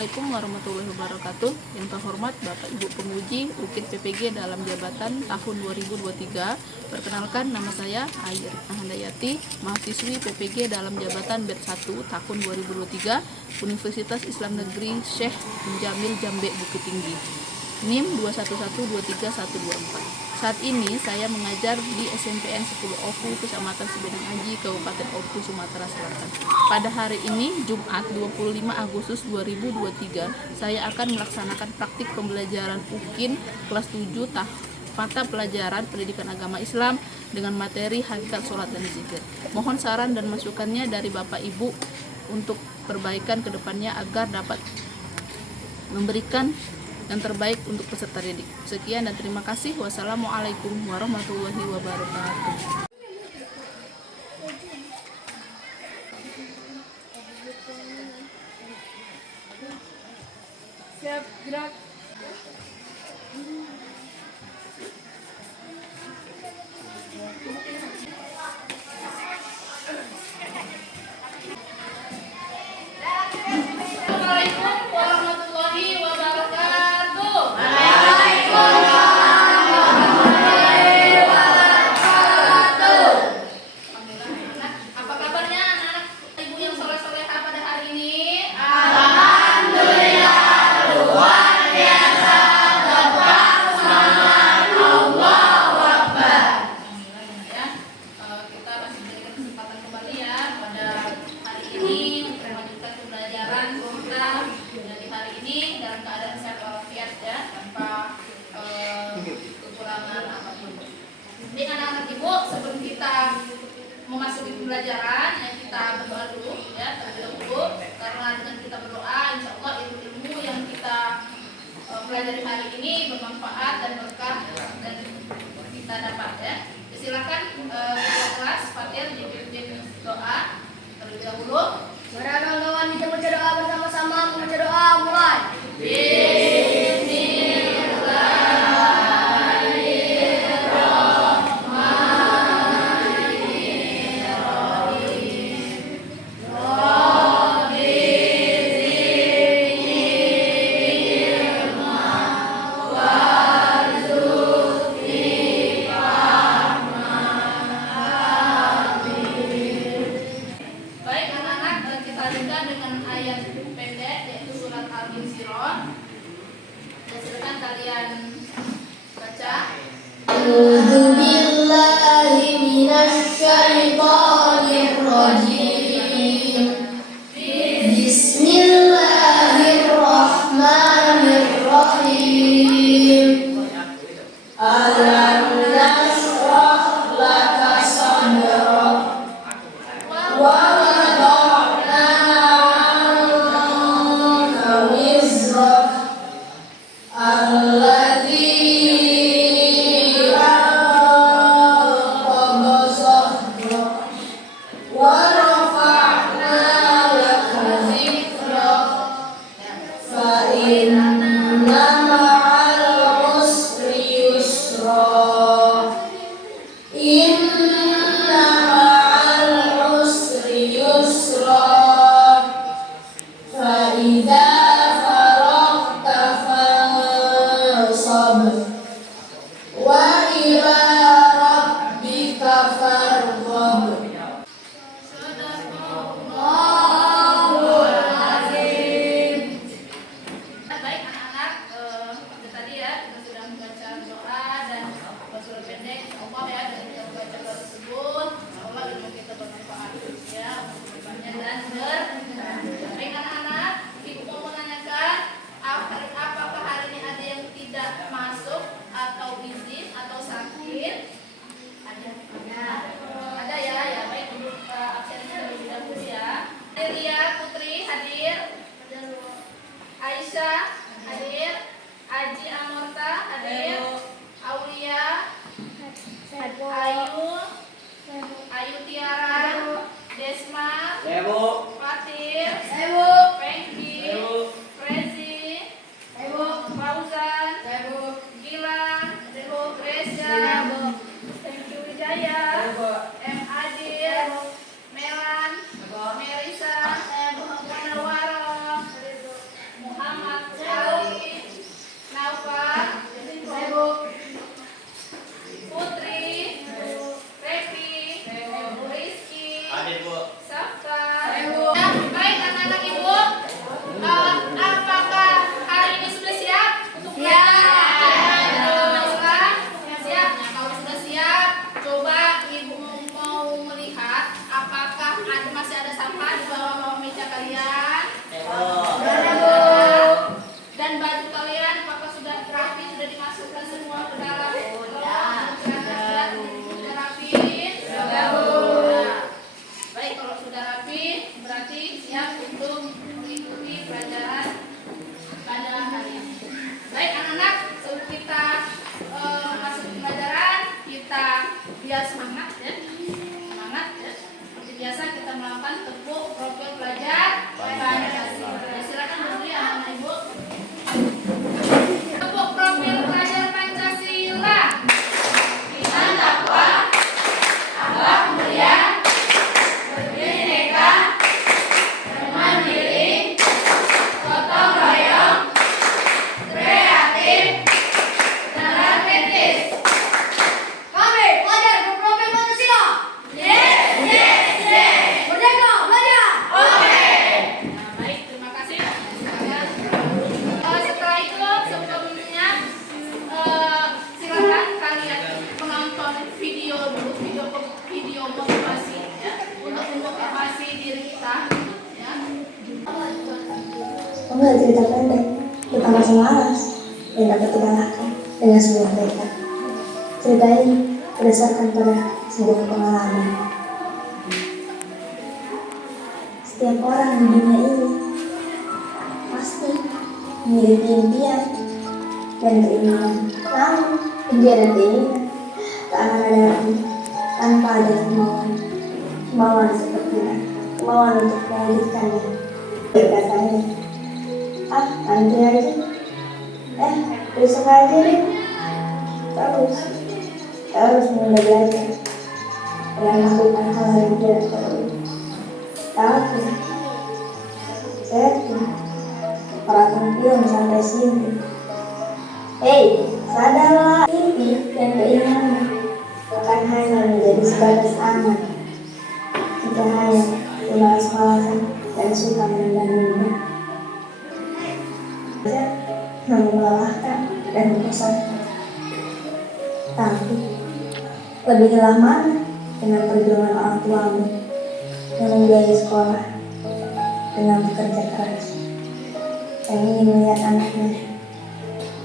Assalamualaikum warahmatullahi wabarakatuh. Yang terhormat Bapak Ibu Penguji UKID PPG dalam jabatan tahun 2023. Perkenalkan, nama saya Air Handayati, mahasiswi PPG dalam jabatan BED 1 tahun 2023, Universitas Islam Negeri Syekh Jamil Jambe Bukit Tinggi. NIM 211231124. Saat ini saya mengajar di SMPN 10 Oku, Kecamatan Sebidang Aji, Kabupaten Oku, Sumatera Selatan. Pada hari ini, Jumat 25 Agustus 2023, saya akan melaksanakan praktik pembelajaran UKIN kelas 7 mata pelajaran Pendidikan Agama Islam dengan materi Hakikat Sholat dan Zikir. Mohon saran dan masukannya dari Bapak Ibu untuk perbaikan ke depannya agar dapat memberikan yang terbaik untuk peserta didik. Sekian dan terima kasih. Wassalamualaikum warahmatullahi wabarakatuh. Siap, gerak. Assalamualaikum warahmatullahi wabarakatuh. Apa kabarnya anak-anak ibu yang soleh-soleha pada hari ini? Kita masih diberikan kesempatan kembali ya pada hari ini untuk melanjutkan pembelajaran kita dan di hari ini dalam keadaan sehat walafiat ya, tanpa kekurangan apapun. Jadi anak-anak ibu, sebelum kita memasuki pembelajaran ya, kita berdoa dulu ya terlebih dahulu, karena dengan kita berdoa insya Allah ilmu-ilmu yang kita pelajari hari ini bermanfaat dan berkah dan kita dapat ya. Silakan ketua kelas Fatir dipimpin doa terlebih dahulu. Mari kawan-kawan kita baca doa bersama-sama. Membaca doa mulai. Baik anak-anak, kita lanjutkan dengan ayat pendek yaitu surat Al-Insyirah. Dan silakan kalian baca. A'udzu billahi minasy syaithanir rajim. Bismillahirrahmanirrahim. Alam nashrah laka sadrak wa wada'na 'anka wizrak alladzi anqadha dhahrak wa rafa'na laka dhikrak fa inna ma'al usri yusra inna ma'al usri yusra fa idza faragta fansab wa ila rabbika farghab. Allahul azim. Baik anak-anak, itu tadi ya kita sudah membaca doa dan surat pendek. Allah ya, dan kita membaca doa tersebut, Allah ilmu kita bermanfaat ya untuk kedepannya dan baik anak-anak, ibu mau menanyakan apakah hari ini ada yang tidak masuk atau izin atau sakit? Ada ya, ya baik untuk absennya terlebih dahulu ya. Delia Putri hadir. Aisyah hadir, Aji Amorta hadir, Aulia, Ayu Tiara, Desma, Fatir, Fengki, Prezi, Fauzan, Gilang, Reza, Thank you Wijaya, M Adil, Melan, Melisa, Munawwaroh, Adalah cerita pendek tentang masa malas yang dapat dikalahkan dengan sebuah tekad. Cerita ini berdasarkan pada sebuah pengalaman. Setiap orang di dunia ini pasti memiliki impian dan keinginan. Namun, impian dan keinginan tak akan ada lagi tanpa ada kemauan. Kemauan seperti kemauan untuk mewujudkannya. Berkatanya, nanti aja. Besok aja deh. Terus mulai belajar dan melakukan hal yang tidak perlu. Tapi, saya perhatian film sampai sini. Sadarlah, mimpi dan keinginanmu akan hanya menjadi sebatas angan jika hanya malas-malasan dan suka menunda-nunda. Belajar namun melelahkan dan membosankan. Tapi lebih lelah mana dengan perjuangan orang tuamu yang membiayai sekolah dengan bekerja keras, yang ingin melihat anaknya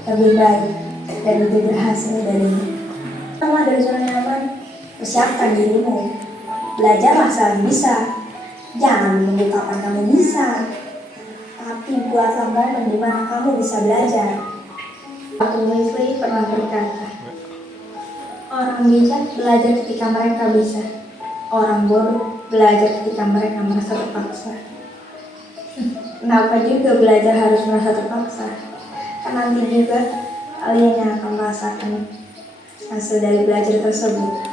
lebih baik dan lebih berhasil darinya. Pertama dari zona nyaman, persiapkan dirimu. Belajarlah saat bisa. Jangan menunggu kapan kamu bisa, tapi buatlah momen di mana kamu bisa belajar. Aku Wesley pernah berkata, orang bijak belajar ketika mereka bisa. Orang bodoh belajar ketika mereka merasa terpaksa. Kenapa juga belajar harus merasa terpaksa? Karena nanti juga kalian yang akan merasakan hasil dari belajar tersebut.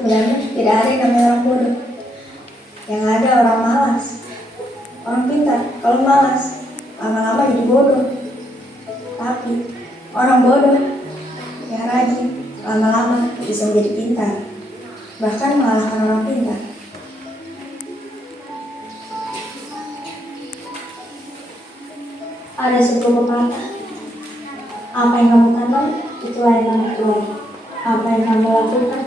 Sebenarnya tidak ada yang namanya orang bodoh. Yang ada orang malas. Orang pintar kalau malas lama-lama jadi bodoh. Tapi orang bodoh yang rajin lama-lama bisa menjadi pintar, bahkan mengalahkan orang pintar. Ada sebuah pepatah, apa yang kamu tanam itulah yang kamu tuai. Apa yang kamu lakukan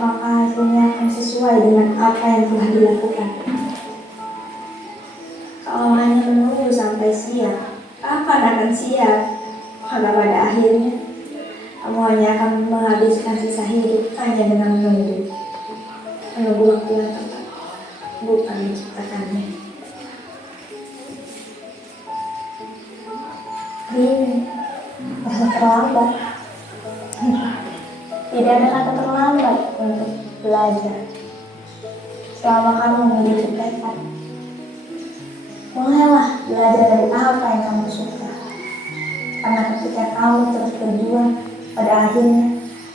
maka hasilnya akan sesuai dengan apa yang telah dilakukan. Kalau hanya menunggu sampai siap, kapan akan siap? Karena pada akhirnya kamu hanya akan menghabiskan sisa hidup hanya dengan menunggu waktu yang tepat, bukan menciptakannya. Ini terlambat. Tidak ada kata terlambat untuk belajar. Selama kamu memiliki tekad, mulailah belajar dari apa yang kamu suka. Karena ketika kamu terus berjuang, pada akhirnya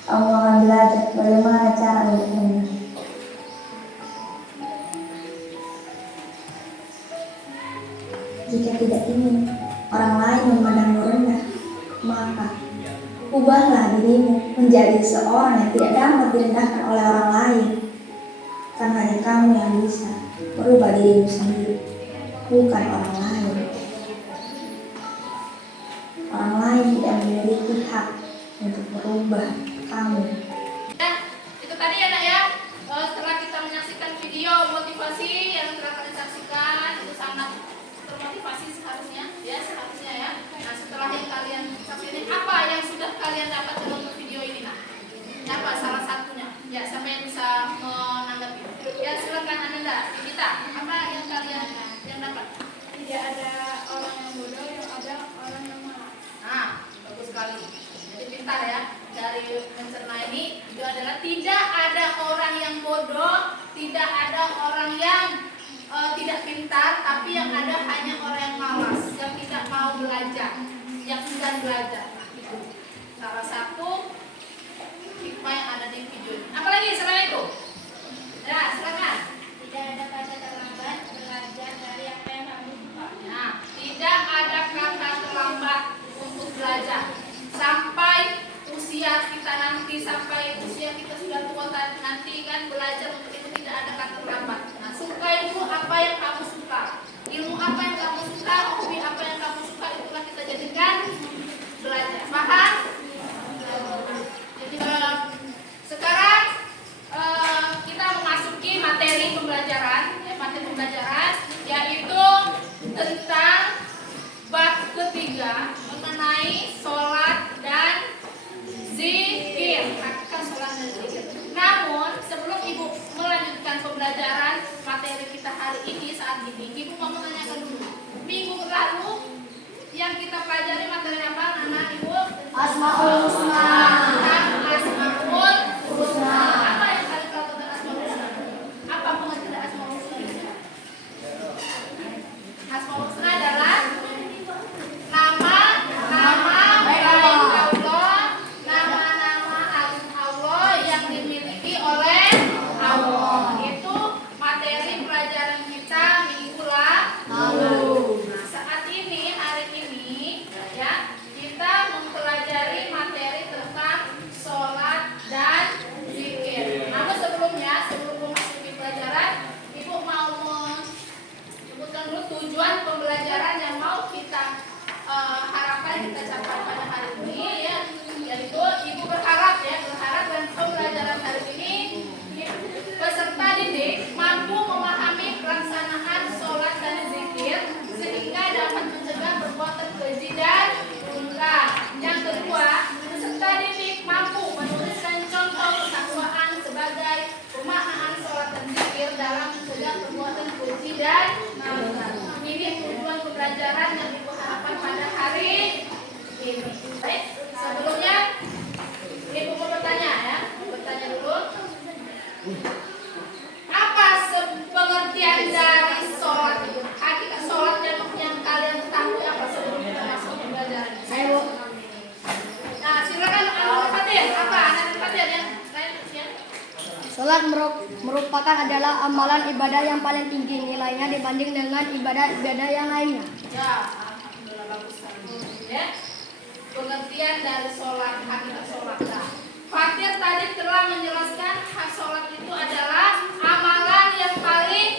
kamu akan belajar bagaimana cara untuk menang. Jika tidak ingin orang lain memandangmu rendah, maka ubahlah dirimu menjadi seorang yang tidak dapat direndahkan oleh orang lain. Karena hanya kamu yang bisa merubah dirimu sendiri, bukan orang lain. Orang lain tidak memiliki hak untuk merubah kamu. Itu tadi ya nak ya. Setelah kita menyaksikan video motivasi yang telah kalian saksikan, itu sangat termotivasi seharusnya ya. Nah setelah yang kalian saksikan, apa yang sudah kalian dapat dari video ini nak? Apa salah satunya? Ya siapa yang bisa menanggapi? Ya silakan Ananda, kita. Apa yang kalian yang dapat? Tidak ada orang yang bodoh, yang ada orang yang malas. Nah bagus sekali. Jadi pintar ya. Dari mencerna ini itu adalah tidak ada orang yang bodoh, tidak ada orang yang tidak pintar, tapi yang ada hanya orang yang malas, yang tidak mau belajar, yang enggan belajar. Nah, itu salah satu hikmah yang ada di video ini. Apalagi selain itu? Ya, silakan. Tidak ada kata terlambat belajar dari apa yang kamu suka. Nah, tidak ada kata terlambat untuk belajar. Sampai usia kita nanti, sampai usia kita sudah tua nanti kan belajar untuk itu tidak ada kata terlambat. Nah, suka itu apa yang kamu suka, ilmu apa yang kamu suka, hobi apa yang kamu suka, itulah kita jadikan belajar. Paham? Asmaul Husna. Asmaul Husna. Apa yang kalian tahu tentang Asmaul Husna? Apa pengertian Asmaul Husna? Asmaul Husna adalah nama-nama baik Allah, nama-nama Allah yang dimiliki oleh Allah. Itu materi pelajaran kita minggu lalu. Nah, saat ini, hari ini, ya, kita mempelajari materi tentang sholat dan zikir. Namun sebelumnya, sebelum memasuki pelajaran, Ibu mau menyebutkan dulu tujuan pembelajaran yang mau kita harapkan kita capai pada hari ini, ya, yaitu Ibu berharap dan pembelajaran hari ini peserta didik mampu memahami pelaksanaan sholat dan zikir sehingga dapat mencegah perbuatan keji dan munkar. Yang kedua, peserta didik mampu menuliskan contoh ketakwaan sebagai pemahaman sholat dan zikir dalam mencegah perbuatan keji dan munkar. Ini tujuan pembelajaran yang Ibu harapkan pada hari ini. Baik, sebelumnya Ibu mau bertanya, ya, bertanya dulu. Apa pengertian dari sholat itu? Hakikat sholat yang kalian ketahui apa sebelum kita masuk ke pembelajaran? Saya, Bu. Nah, silakan anak Fatir. Apa anak Fatir ya? Sholat merupakan adalah amalan ibadah yang paling tinggi nilainya dibanding dengan ibadah-ibadah yang lainnya. Ya, alhamdulillah bagus sekali. Ya. Pengertian dari sholat, hakikat sholat. Nah, Fatir tadi telah menjelaskan sholat itu adalah amalan yang paling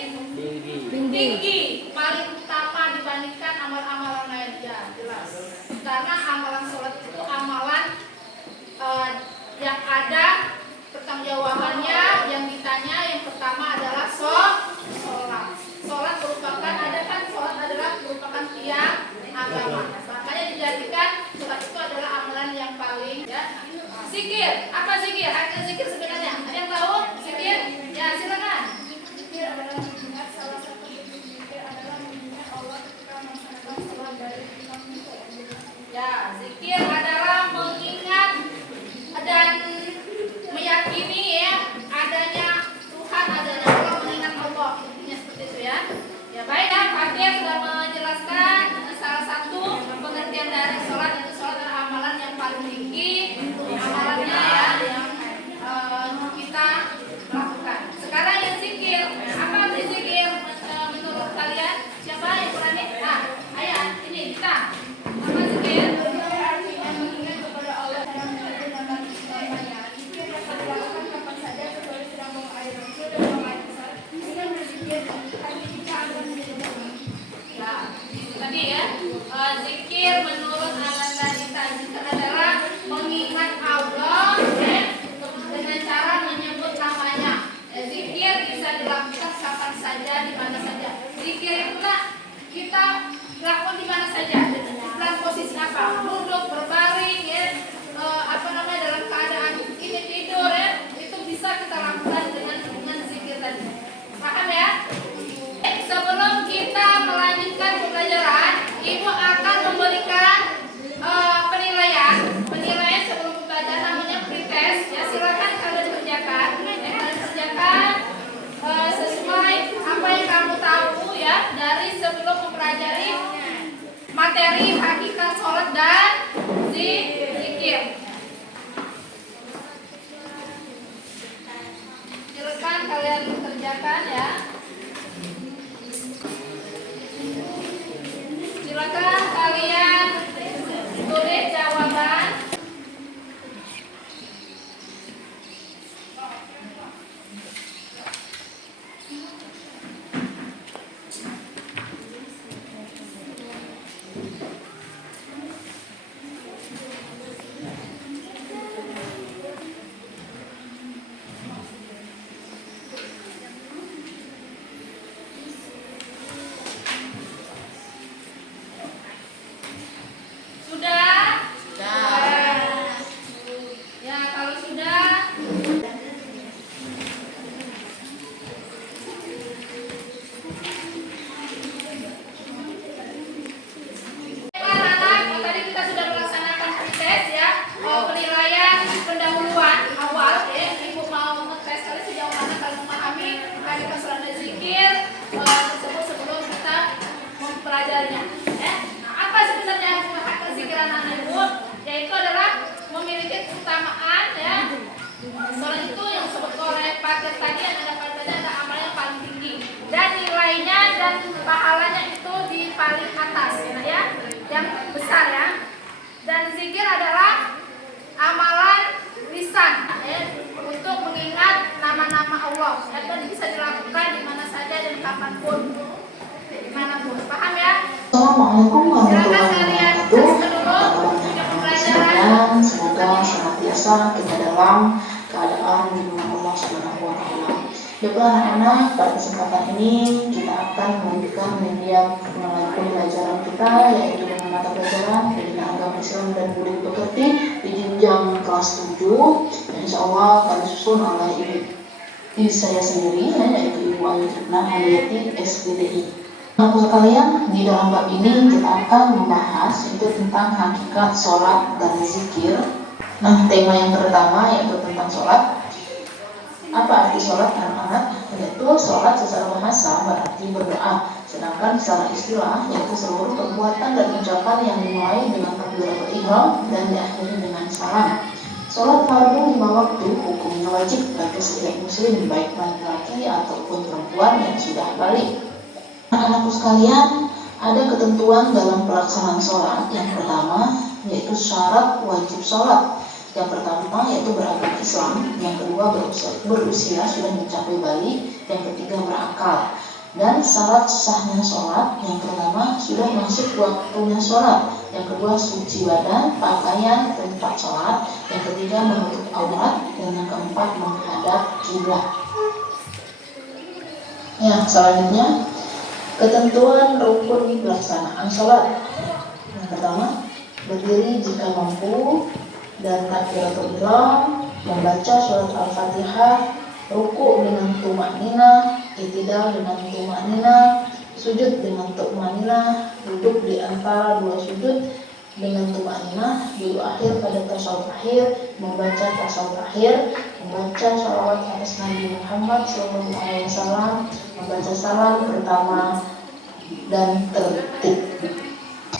tinggi, paling utama dibandingkan amal-amalan lain. Ya, jelas. Karena amalan sholat itu amalan yang ada pertanggungjawabannya, yang ditanya yang pertama adalah sholat. Sholat merupakan sholat adalah merupakan tiang agama. Makanya dijadikan sholat itu adalah amalan yang paling, ya. Zikir, apa zikir? Arti zikir sebenarnya ada yang tahu? Zikir? Ya, silakan. Zikir adalah mengingat, salah satu bentuk zikir adalah mengingat Allah ketika melaksanakan sholat dari imam itu. Ya, zikir adalah mengingat dan meyakini, ya, adanya Tuhan, adanya Allah, mengingat Allah. Intinya seperti itu, ya. Ya, baik, ya, Fatir sudah menjelaskan salah satu pengertian dari sholat, itu sholat adalah amalan yang paling tinggi, amalannya, ya, yang kita lakukan. Sekarang yang zikir, apa arti zikir menurut kalian? Siapa yang berani? Nah, ayah, ini kita. Apa zikir? Artinya mengingat kepada Allah dalam menjalankan namanya. Zikir dapat dilakukan kapan saja kecuali sedang buang air kecil dan buang air besar. Dengan berzikir, hati kita akan menjadi tenang. Ya, tadi, ya, zikir menurut alasan kita adalah mengingat Allah, ya, dengan cara menyebut namanya. Zikir bisa dilakukan kapan saja, di mana saja. Zikir itu kita lakukan di mana saja, dalam posisi apa, duduk, berbaring, ya, dalam keadaan ini tidur, ya, itu bisa kita lakukan dengan zikir tadi. Paham, ya? Sebelum kita melanjutkan pembelajaran, Ibu akan memberikan penilaian sebelum pembelajaran, namanya pretest, ya. Silakan kalian kerjakan, sesuai apa yang kamu tahu, ya, dari sebelum mempelajari materi hakikat sholat dan zikir. Silakan kalian kerjakan, ya. Silakan kalian tulis jawaban. pahalanya itu di paling atas ya, yang besar ya. Dan zikir adalah amalan lisan ya, untuk mengingat nama-nama Allah ya, dan bisa dilakukan di mana saja dan kapanpun, dimanapun. Paham ya? Assalamualaikum Silakan warahmatullahi kalian wabarakatuh. kasih dulu video pembelajaran. Sekalian, semoga senantiasa kita dalam keadaan lindungan Allah Subhanahu wa taala. Baiklah anak-anak, pada kesempatan ini kita akan melanjutkan media pembelajaran kita, yaitu dengan mata pelajaran Pendidikan Agama Islam dan Budaya Pekerti di jenjang kelas 7. Dan insya Allah akan disusun oleh ibu saya sendiri, yaitu Ibu Ayu Tripna Hayati SPDI. Anak sekalian, di dalam bab ini kita akan membahas itu tentang hakikat sholat dan zikir. Nah, tema yang pertama yaitu tentang sholat. Apa arti sholat anak-anak? Yaitu sholat secara bahasa berarti berdoa, sedangkan secara istilah yaitu seluruh perbuatan dan ucapan yang dimulai dengan takbiratul ihram dan diakhiri dengan salam. Sholat fardu 5 waktu hukumnya wajib bagi setiap muslim baik laki-laki ataupun perempuan yang sudah balik. Anak-anakku sekalian, ada ketentuan dalam pelaksanaan sholat. Yang pertama yaitu syarat wajib sholat. Yang pertama yaitu beragama Islam, yang kedua berusia sudah mencapai balik, yang ketiga berakal. Dan syarat sahnya sholat, yang pertama sudah masuk waktunya sholat, yang kedua suci badan, pakaian, tempat sholat, yang ketiga menutup aurat, dan yang keempat menghadap kiblat. Ya, selanjutnya ketentuan rukun pelaksanaan sholat. Yang pertama, berdiri jika mampu dan takbiratul ihram, membaca surat Al-Fatihah, ruku dengan tumakninah, i'tidal dengan tumakninah, sujud dengan tumakninah, duduk di antara dua sujud dengan tumakninah, duduk akhir pada tasawuf akhir, membaca tasawuf akhir, membaca sholawat atas Nabi Muhammad SAW, membaca salam pertama dan tertib.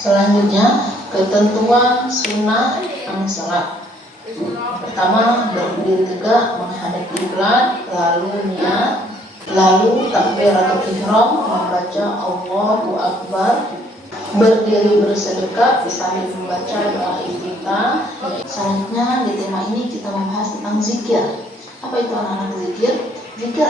Selanjutnya ketentuan sunnah sholat. Pertama, berdiri tegak menghadap kiblat, lalu niat, lalu takbiratul ihram, membaca Allahu Akbar, berdiri bersedekap sambil membaca doa iftitah. Selanjutnya di tema ini kita membahas tentang zikir. Apa itu anak-anak zikir? Zikir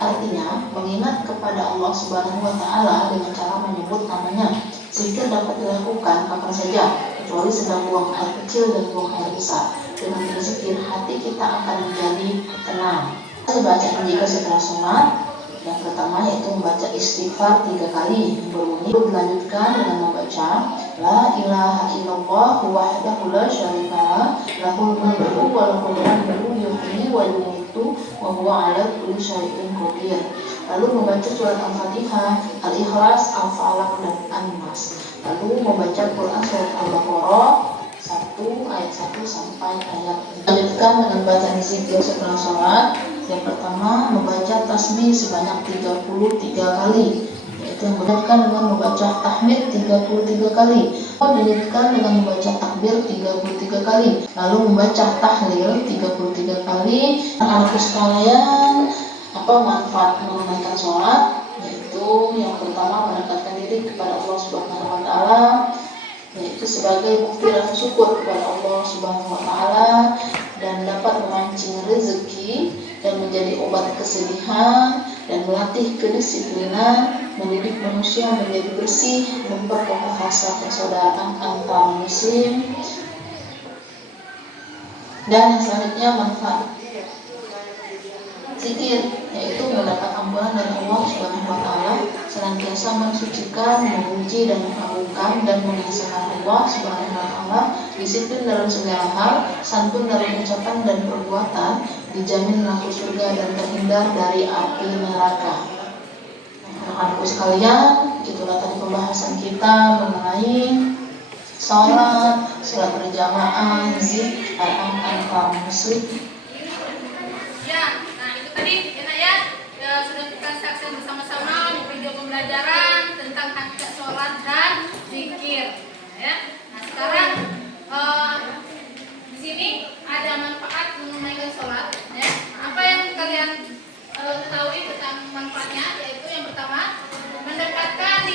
artinya mengingat kepada Allah Subhanahu wa taala dengan cara menyebut namanya. Zikir dapat dilakukan kapan saja, kecuali sedang buang air kecil dan buang air besar. Dengan berzikir, hati kita akan menjadi tenang. Saya baca jika setelah sholat. Yang pertama yaitu membaca istighfar 3 kali berbunyi. Dilanjutkan dengan membaca La ilaha illallah wahdahu la syarikalah lahul mulku wa lahul hamdu yuhyi wa yumiitu wa huwa ala kulli syai'in qadir. Lalu membaca surat Al-Fatihah, Al-Ikhlas, Al-Falaq dan An-Nas. Lalu membaca Quran surat Al-Baqarah 1 ayat 1 sampai ayat 4. Lanjutkan dengan bacaan zikir setelah sholat. Yang pertama membaca tasbih sebanyak 33 kali, yaitu yang dilanjutkan dengan membaca tahmid 33 kali, dilanjutkan dengan membaca takbir 33 kali, lalu membaca tahlil 33 kali. Anak-anak sekalian, apa manfaat menunaikan sholat? Yaitu yang pertama mendekatkan diri kepada Allah Subhanahu wa taala, yaitu sebagai bukti rasa syukur kepada Allah Subhanahu wa taala, dan dapat memancing rezeki dan menjadi obat kesedihan, dan melatih kedisiplinan, mendidik manusia menjadi bersih, memperkokoh rasa persaudaraan antar muslim. Dan yang selanjutnya manfaat zikir, yaitu mendapat ampunan dari Allah Subhanahu wa taala, senantiasa mensucikan, memuji dan mengagungkan dan mengesahkan Allah Subhanahu wa taala, disiplin dalam segala hal, santun dalam ucapan dan perbuatan, dijamin masuk surga dan terhindar dari api neraka. Anak-anakku sekalian, itulah tadi pembahasan kita mengenai sholat berjamaah, zikir antar muslim. Ya, nah itu tadi ya sudah kita saksikan bersama-sama video pembelajaran tentang hakikat sholat dan zikir. Ya, nah sekarang di sini ada manfaat menunaikan sholat. Ya, apa yang kalian ketahui tentang manfaatnya? Yaitu yang pertama, mendekatkan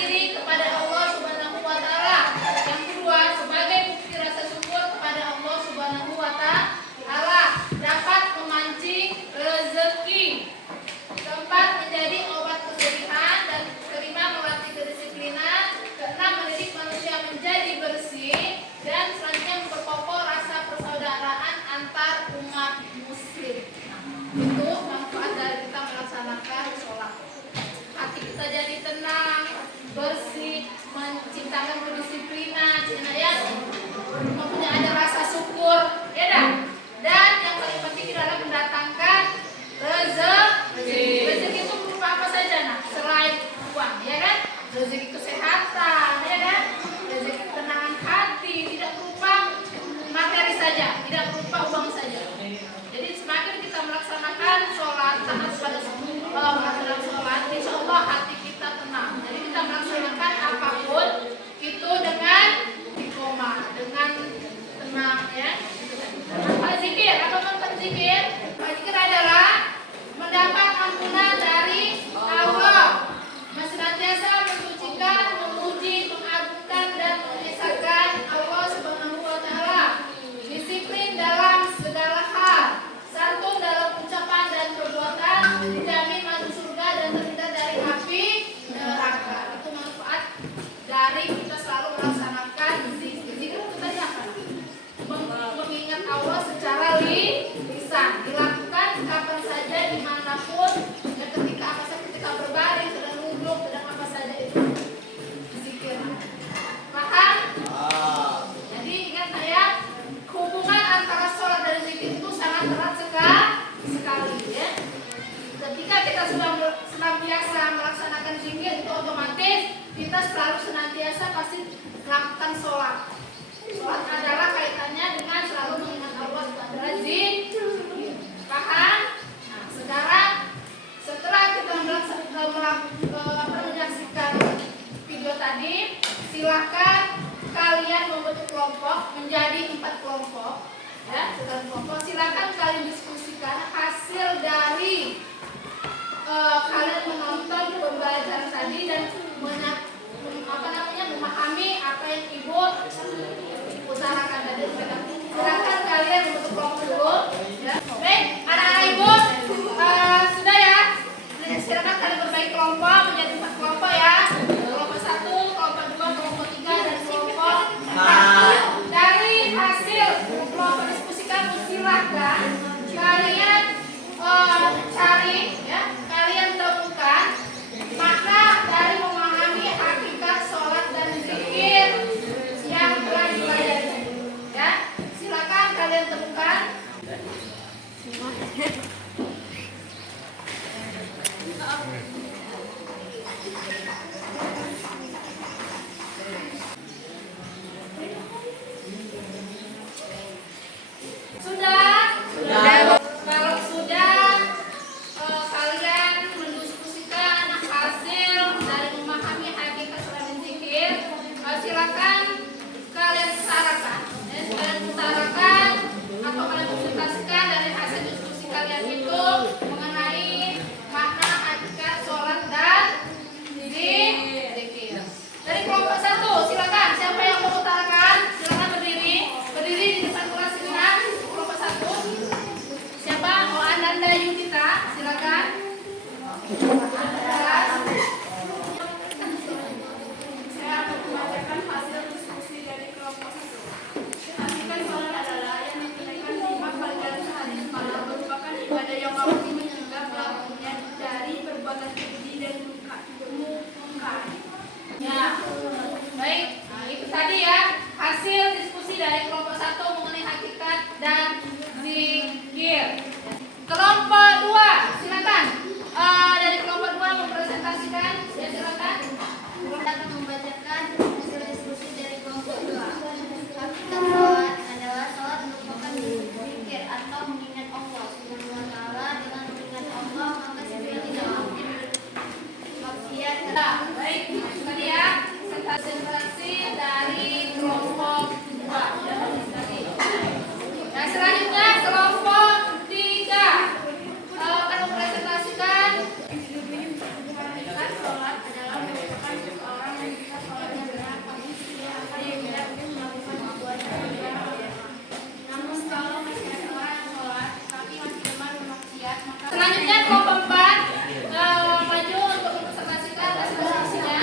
senantiasa melaksanakan zikir, itu otomatis kita selalu senantiasa pasti melakukan sholat. Sholat adalah kaitannya dengan selalu mengingat Allah pada zikir. Paham? Nah, sekarang setelah kita menyaksikan video tadi, silakan kalian membentuk kelompok menjadi 4 kelompok. Ya, kelompok. Silakan kalian diskusikan hasil dari kalian menonton pembelajaran tadi dan memahami apa yang ibu utarakan tadi. Silakan kalian membentuk kelompok dulu. Ya. Baik, anak-anak ibu sudah ya. Silakan kalian berbagi kelompok menjadi 4 kelompok ya. Kelompok 1, kelompok 2, kelompok 3 dan kelompok 4. Dari hasil kelompok diskusi kamu silahkan kalian cari ya, kalian temukan makna dari memahami hakikat sholat dan zikir yang telah dipelajari. Ya, silakan kalian temukan. Sudah? Kalau sudah, kalian mendiskusikan hasil dari memahami hakikat sholat dan zikir, silakan kalian utarakan. Kalian utarakan atau kalian presentasikan dari hasil diskusi kalian itu mengenai makna hakikat sholat dan zikir. Dari kelompok 1, silakan. Siapa yang mau utarakan? Silakan berdiri di depan kelas ini. Kelompok 1. Siapa? Oh, Ananda Yudita, silakan. Saya akan membacakan hasil diskusi dari kelompok 1. Hakikat sholat adalah yang ditunaikan 5 pelajaran sehari semalam, merupakan ibadah yang mampu mencegah pelakunya dari perbuatan keji dan mungkar. Ya, baik. Nah, itu tadi ya hasil diskusi dari kelompok 1 mengenai hakikat dan zikir. Kelompok 2, silakan. Dari kelompok 2 mempresentasikan, ya silakan. Kita akan membacakan hasil diskusi dari kelompok 2. Hakikat sholat adalah sholat merupakan zikir atau mengingat Allah Subhanahu wa Ta'ala. Dengan mengingat Allah maka kita tidak mungkin bermaksiat. Nah, baik. Itu tadi ya presentasi dari kelompok 2. Ya, presentasi. Nah, selanjutnya kelompok 3 akan mempresentasikan hakikat sholat adalah merupakan seseorang yang bisa sholatnya benar pasti apa yang tidak mungkin melakukan perbuatan yang namun kalau masih ada orang yang sholat tapi masih gemar bermaksiat maka selanjutnya kelompok 4 maju untuk mempresentasikan hasil diskusinya.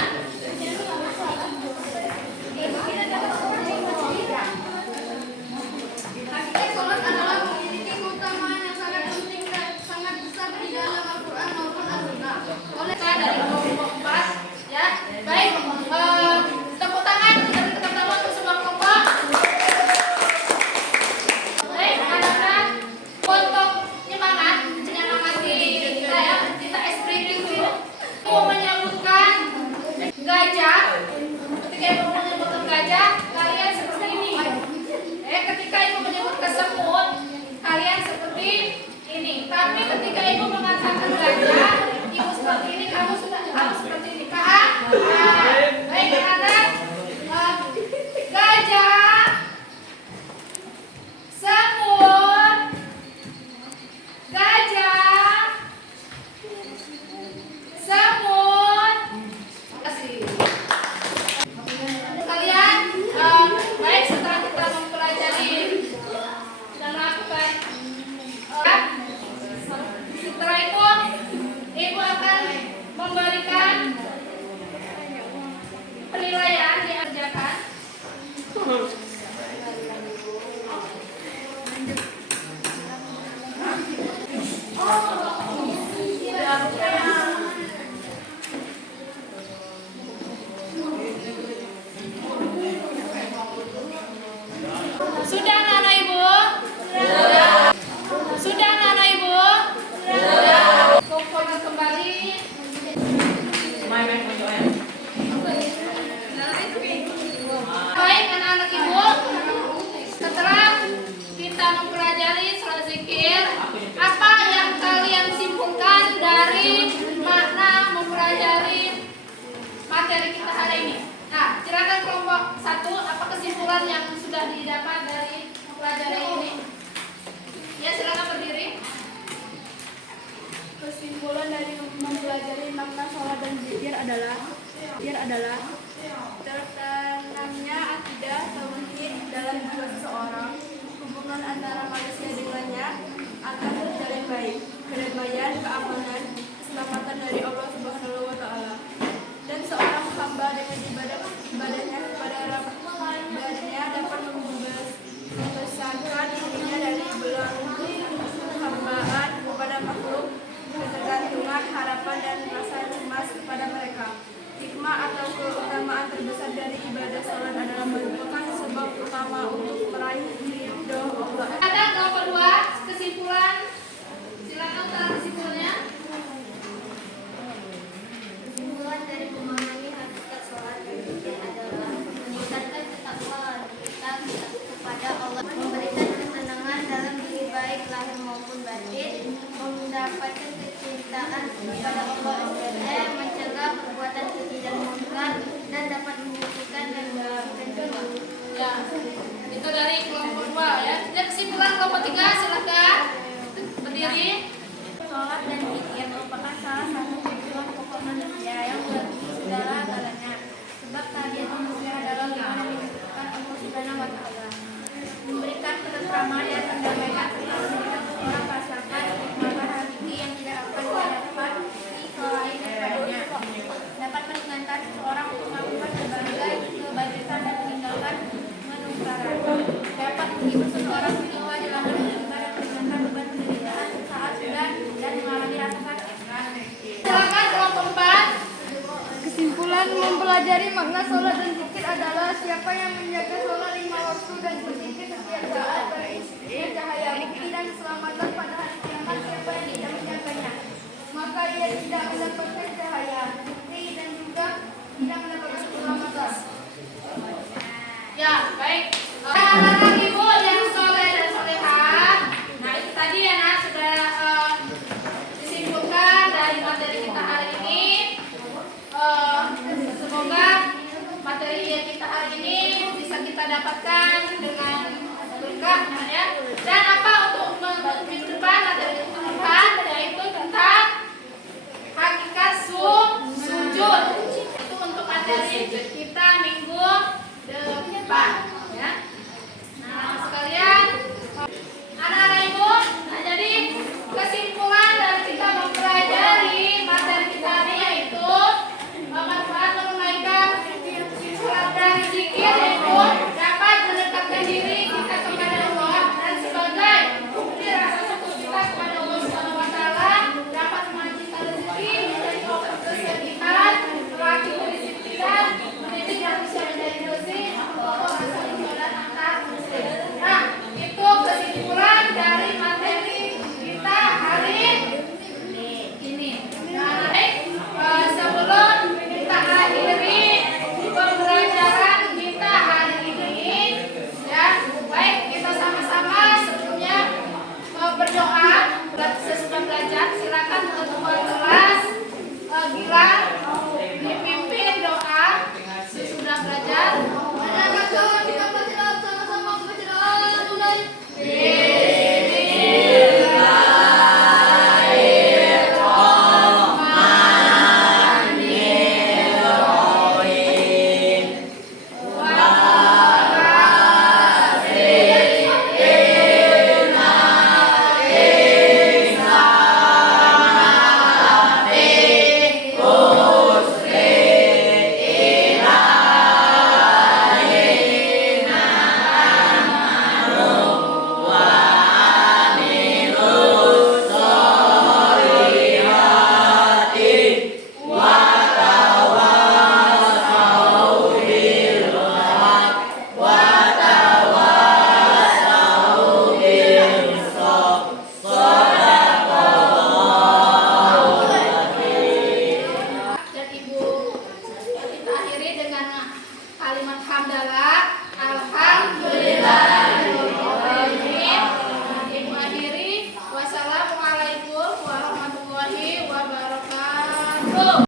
Hakikat sholat adalah memiliki keutamaan yang sangat penting dan sangat besar di dalam Al-Quran maupun As-Sunnah. Oleh saya dari kelompok 4, ya, baik, tepuk tangan, kita beri tepuk tangan untuk semua kelompok. Baik, anak-anak, untuk menyemangati kita ya, kita explaining dulu. Mau menyebutkan gajah, ketika ibu menyebutkan gajah, kalian seperti ini. Ketika ibu menyebutkan semut, kalian seperti ini. Tapi ketika ibu mengatakan gajah, ibu seperti ini, kamu seperti ini. Paham? Baik, anak. Gajah, semut, gajah, semut. Kasih. Kalian baik, setelah kita mempelajari dan melakukan setelah itu ibu akan memberikan penilaian yang dikerjakan. Sudah anak ibu? Sudah anak ibu? Kumpulkan kembali kesimpulan yang sudah didapat dari pelajaran ini. Ya, silakan berdiri. Kesimpulan dari mempelajari makna sholat dan zikir adalah tertanamnya akidah tauhid dalam jiwa seseorang, hubungan antara manusia dengannya akan terjalin baik, kedamaian, keamanan, keselamatan dari Allah Subhanahu wa Ta'ala, dan seorang hamba dengan ibadahnya kepada Rabbnya dapat membesarkan dirinya dari belenggu hambaan kepada makhluk, ketergantungan, harapan, dan rasa cemas kepada mereka. Hikmah atau keutamaan terbesar dari ibadah sholat adalah merupakan sebab utama untuk meraih ridho Allah. Ada kelompok 2 kesimpulan. Silakan utara kesimpulannya. Kesimpulan dari memahami hakikat sholat dan zikir adalah meningkatkan ketakwaan kita kepada Allah, memberikan ketenangan dalam diri baik lahir maupun batin, mendapatkan kecintaan kepada Allah, mencegah perbuatan keji dan munkar, dan dapat menyucikan dan mengamalkan jiwa. Ya, itu dari kelompok 2 ya. Ya, kesimpulan kelompok 3, silakan berdiri. Sholat dan zikir merupakan salah satu kebutuhan pokok manusia yang melebihi segala-galanya. Sebab tabiat manusia adalah yang dibutuhkan Allah Subhanahu wa Ta'ala. Memberikan ketentraman dan pendamaian serta memberikan seseorang merasakan kenikmatan hakiki yang tidak akan didapat di selain daripadanya. Dapat meringankan seseorang untuk melakukan berbagai kebajikan dan meninggalkan kemungkaran. Dapat menghibur seseorang jiwa dalam meninggalkan dan meringankan beban penderitaan saat sudah dan mengalami rasa sakit. Silakan kelompok 4. Kesimpulan mempelajari makna sholat dan zikir adalah siapa yang menjaga sholat 5 waktu dan berzikir setiap saat berisinya cahaya bukti dan keselamatan pada hari kiamat. Siapa yang tidak menjaganya, maka ia tidak mendapatkan cahaya bukti dan juga tidak mendapatkan keselamatan. Ya, baik. Anak-anak ibu yang soleh dan solehah. Nah, itu tadi ya, Nak, sudah disimpulkan dari materi kita hari ini. Semoga materi yang kita hari ini bisa kita dapatkan dengan berkah, ya. Dan apa untuk minggu depan materi depan, yaitu tentang hakikat sujud. Itu untuk materi kita minggu depan.